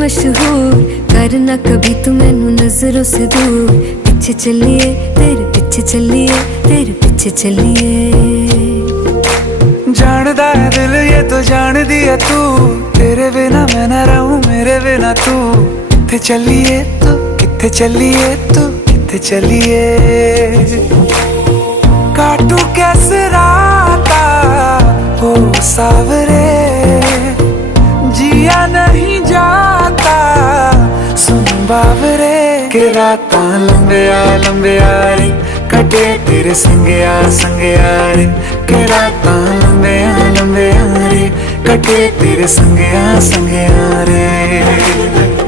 मशहूर, करना कभी तू मैनू नजरों से दूर। पीछे चलिए तेरे पीछे चलिए, तेरे पीछे चलिए। जानदा है दिल ये तो जान दिया तू, तेरे बिना मैं ना रहूं मेरे बिना तू। किथे चलिए तू, किथे चलिए तू, किथे चलिए। काटू कैसे राता हो सावरे, जिया नहीं जाता सुन बावरे। के रातां लंबिया लंबिया रे, कटे तेरे संगया संगया रे। के रातां लंबिया लंबिया रे, कटे तेरे संगया संगया रे।